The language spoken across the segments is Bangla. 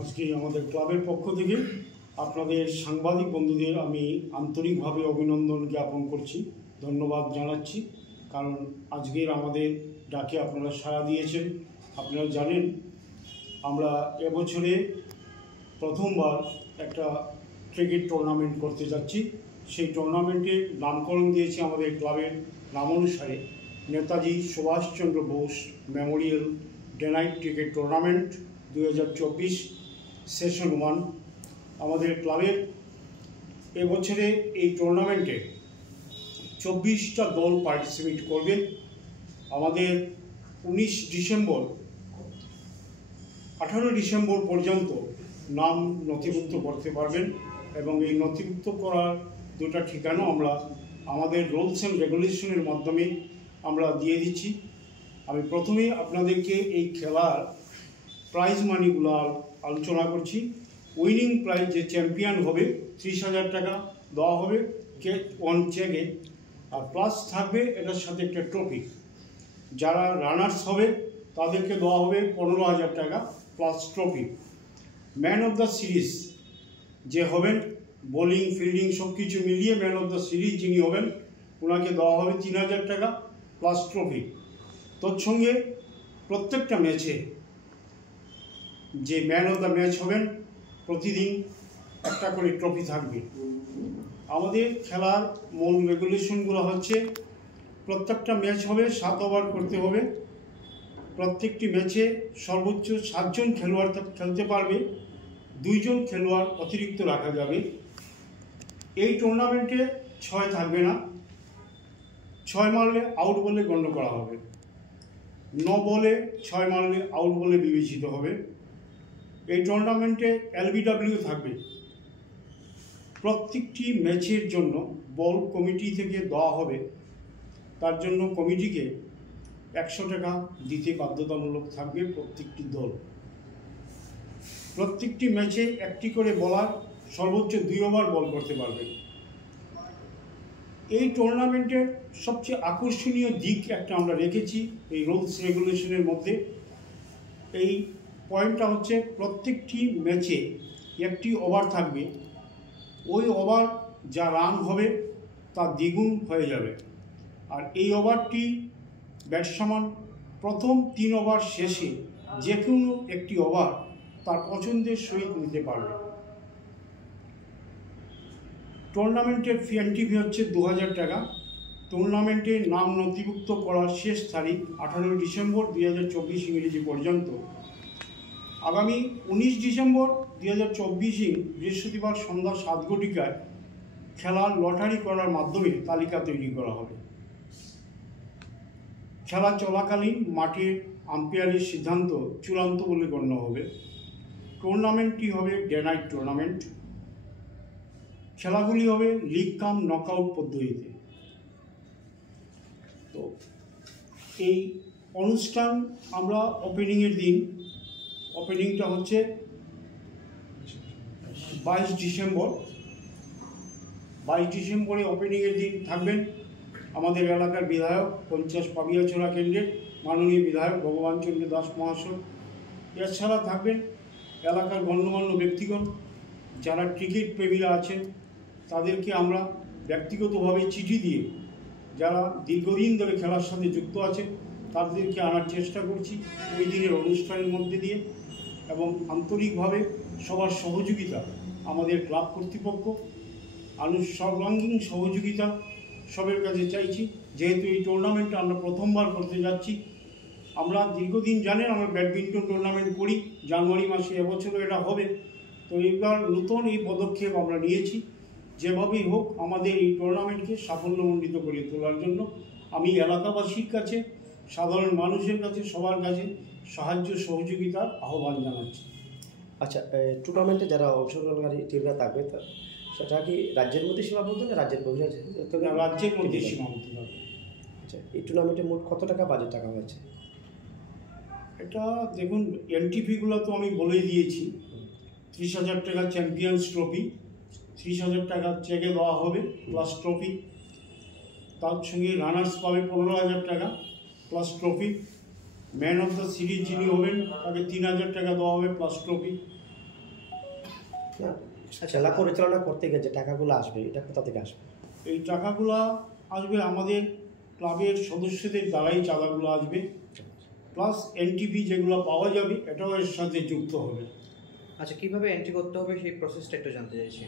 আজকে আমাদের ক্লাবের পক্ষ থেকে আপনাদের সাংবাদিক বন্ধুদের আমি আন্তরিকভাবে অভিনন্দন জ্ঞাপন করছি, ধন্যবাদ জানাচ্ছি। কারণ আজকের আমাদের ডাকে আপনারা সাড়া দিয়েছেন। আপনারা জানেন আমরা এবছরে প্রথমবার একটা ক্রিকেট টুর্নামেন্ট করতে যাচ্ছি। সেই টুর্নামেন্টের নামকরণ দিয়েছি আমাদের ক্লাবের নাম অনুসারে Netaji Subhashchandra Bose memorial day night cricket tournament 2024 session 1। আমাদের ক্লাবের এবছরে এই টুর্নামেন্টে 24টা দল পার্টিসিপেট করবে। আমাদের 19 ডিসেম্বর 18 ডিসেম্বর পর্যন্ত নাম নথিভুক্ত করতে পারবেন এবং এই নথিভুক্ত করার দুটো ঠিকানা আমরা আমাদের রুলস অ্যান্ড রেগুলেশনের মাধ্যমে আমরা দিয়ে দিচ্ছি। আমি প্রথমেই আপনাদেরকে এই খেলার প্রাইজ মানিগুলো আলোচনা করছি। উইনিং প্রাইজ যে চ্যাম্পিয়ন হবে 30,000 টাকা দেওয়া হবে ওয়ান চেকে, আর প্লাস থাকবে এটার সাথে একটা ট্রফি। যারা রানার্স হবে তাদেরকে দেওয়া হবে 15,000 টাকা plus trophy. Man of the series যে হবেন, বোলিং ফিল্ডিং সব কিছু মিলিয়ে ম্যান অফ দ্য সিরিজ যিনি হবেন ওনাকে দেওয়া হবে 3,000 টাকা প্লাস ট্রফি। তৎসঙ্গে প্রত্যেকটা ম্যাচে যে ম্যান অফ দ্য ম্যাচ হবেন প্রতিদিন একটা করে ট্রফি থাকবে। আমাদের খেলার মূল রেগুলেশনগুলো হচ্ছে প্রত্যেকটা ম্যাচ হবে 7 ওভার করতে হবে। প্রত্যেকটি ম্যাচে সর্বোচ্চ 7 জন খেলোয়াড় খেলতে পারবে, 2 জন খেলোয়াড় অতিরিক্ত রাখা যাবে। এই টুর্নামেন্টে 6 থাকবে না, 6 মারলে আউট বলে গণ্য করা হবে, 9 বলে 6 মারলে আউট বলে বিবেচিত হবে। এই টুর্নামেন্টে LBW থাকবে। প্রত্যেকটি ম্যাচের জন্য বল কমিটি থেকে দেওয়া হবে, তার জন্য কমিটিকে 100 টাকা দিতে বাধ্যতামূলক থাকবে প্রত্যেকটি দল। প্রত্যেকটি ম্যাচে একটি করে বলার সর্বোচ্চ 2 ওভার বল করতে পারবে। এই টুর্নামেন্টের সবচেয়ে আকর্ষণীয় দিক একটা আমরা রেখেছি এই রুলস রেগুলেশনের মধ্যে। এই পয়েন্টটা হচ্ছে প্রত্যেকটি ম্যাচে একটি ওভার থাকবে, ওই ওভার যা রান হবে তা দ্বিগুণ হয়ে যাবে। আর এই ওভারটি ব্যাটসম্যান প্রথম 3 ওভার শেষে যে কোনো একটি ওভার তার পছন্দের সহিত নিতে পারবে। টুর্নামেন্টের এন্ট্রি ফি হচ্ছে 2,000 টাকা। টুর্নামেন্টে নাম নথিভুক্ত করার শেষ তারিখ 18 ডিসেম্বর 2024 ইংরেজি পর্যন্ত। আগামী 19 ডিসেম্বর 2024 বৃহস্পতিবার সন্ধ্যা 7 ঘটিকায় খেলার লটারি করার মাধ্যমে তালিকা তৈরি করা হবে। খেলা চলাকালীন মাঠের আম্পায়ারের সিদ্ধান্ত চূড়ান্ত বলে গণ্য হবে। টুর্নামেন্টটি হবে ডে নাইট টুর্নামেন্ট। খেলাগুলি হবে লিগ কাম নকআউট পদ্ধতিতে। তো এই অনুষ্ঠান আমরা ওপেনিংয়ের দিন, ওপেনিংটা হচ্ছে 22 ডিসেম্বর। 22 ডিসেম্বরে ওপেনিংয়ের দিন থাকবেন আমাদের এলাকার বিধায়ক 50 পাবিয়াছড়া কেন্দ্রের মাননীয় বিধায়ক ভগবান চন্দ্র দাস মহাশয়। এছাড়া থাকবেন এলাকার গণ্যমান্য ব্যক্তিগণ, যারা ক্রিকেট প্রেমীরা আছেন তাদেরকে আমরা ব্যক্তিগতভাবে চিঠি দিয়ে যারা দীর্ঘদিন ধরে খেলার সাথে যুক্ত আছেন তাদেরকে আনার চেষ্টা করছি ওই দিনের অনুষ্ঠানের মধ্যে দিয়ে। এবং আন্তরিকভাবে সবার সহযোগিতা আমাদের ক্লাব কর্তৃপক্ষ সর্বাঙ্গীন সহযোগিতা সবের কাছে চাইছি। যেহেতু এই টুর্নামেন্টটা আমরা প্রথমবার করতে যাচ্ছি, আমরা দীর্ঘদিন জানেন আমরা ব্যাডমিন্টন টুর্নামেন্ট করি জানুয়ারি মাসে, এবছরও এটা হবে। তো এইবার নতুন এই পদক্ষেপ আমরা নিয়েছি। যেভাবেই হোক আমাদের এই টুর্নামেন্টকে সাফল্যমণ্ডিত করে তোলার জন্য আমি এলাকাবাসীর কাছে, সাধারণ মানুষের কাছে, সবার কাছে সাহায্য সহযোগিতার আহ্বান জানাচ্ছি। আচ্ছা, টুর্নামেন্টে যারা অংশগ্রহণকারী টিমরা থাকবে সেটা কি রাজ্যের মধ্যে সীমাবদ্ধ না রাজ্যের বহিরে? রাজ্যের মধ্যে সীমাবদ্ধ থাকবে। আচ্ছা, এই টুর্নামেন্টে মোট কত টাকা বাজেট টাকা হয়েছে? এটা দেখুন, এন্ট্রি ফিগুলো তো আমি বলেই দিয়েছি। 30,000 টাকা চ্যাম্পিয়ন্স ট্রফি, 30,000 টাকা চেকে দেওয়া হবে প্লাস ট্রফি। তার সঙ্গে রানার্স পাবে 15,000 টাকা plus trophy. Man of the series যিনি হবেন তাকে 3,000 টাকা দেওয়া হবে প্লাস ট্রফি। না খেলা পরিচালনা করতে গিয়ে যে টাকাগুলো আসবে এটা কোথা থেকে আসবে? এই টাকাগুলো আসবে আমাদের ক্লাবের সদস্যদের দ্বারাই চাঁদাগুলো আসবে, প্লাস এনটিপি যেগুলো পাওয়া যাবে এটাও এর সাথে যুক্ত হবে। আচ্ছা, কিভাবে এন্ট্রি করতে হবে সেই প্রসেসটা একটু জানতে চাইছি।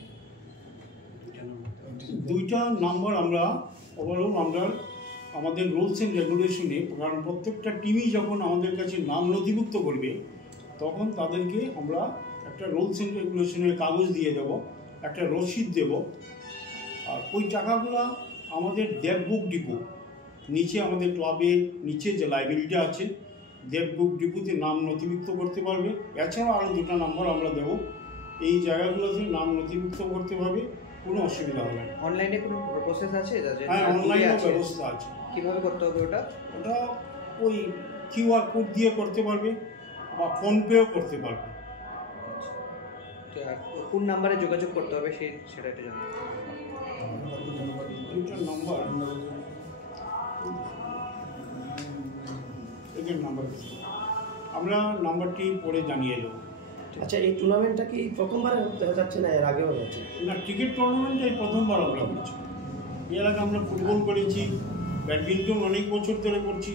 দুইটা নাম্বার আমরা ওভারঅল আমরা আমাদের রুলস অ্যান্ড রেগুলেশনে, কারণ প্রত্যেকটা টিমই যখন আমাদের কাছে নাম নথিভুক্ত করবে তখন তাদেরকে আমরা একটা রুলস অ্যান্ড রেগুলেশনের কাগজ দিয়ে দেব, একটা রসিদ দেব। আর ওই টাকাগুলো আমাদের দেববুক ডিপো নিচে, আমাদের ক্লাবের নিচে যে লাইব্রেরিটা আছে দেববুক ডিপোতে নাম নথিভুক্ত করতে পারবে। এছাড়াও আরও দুটো নাম্বার আমরা দেব, এই জায়গাগুলোতে নাম নথিভুক্ত করতে পারবে, কোনো অসুবিধা হবে না। অনলাইনে কোনো প্রসেস আছে? হ্যাঁ, অনলাইনে ব্যবস্থা আছে। কিভাবে করতে হবে ওটা? ওটা ওই কিউআর কোড দিয়ে করতে পারবে বা ফোনপেও করতে পারবে। কোন নাম্বারে যোগাযোগ করতে হবে সেটা একটু জানতে। দুইটা নাম্বার, এদের নাম্বার আমরা নাম্বারটি পরে জানিয়ে দেবো। আচ্ছা, এই টুর্নামেন্টটা কি প্রথমবার হতে যাচ্ছে না এর আগেও হয়েছে? না, ক্রিকেট টুর্নামেন্টটাই প্রথমবার আমরা করছি। এর আগে আমরা ফুটবল করেছি, ব্যাডমিন্টন অনেক বছর ধরে করছি।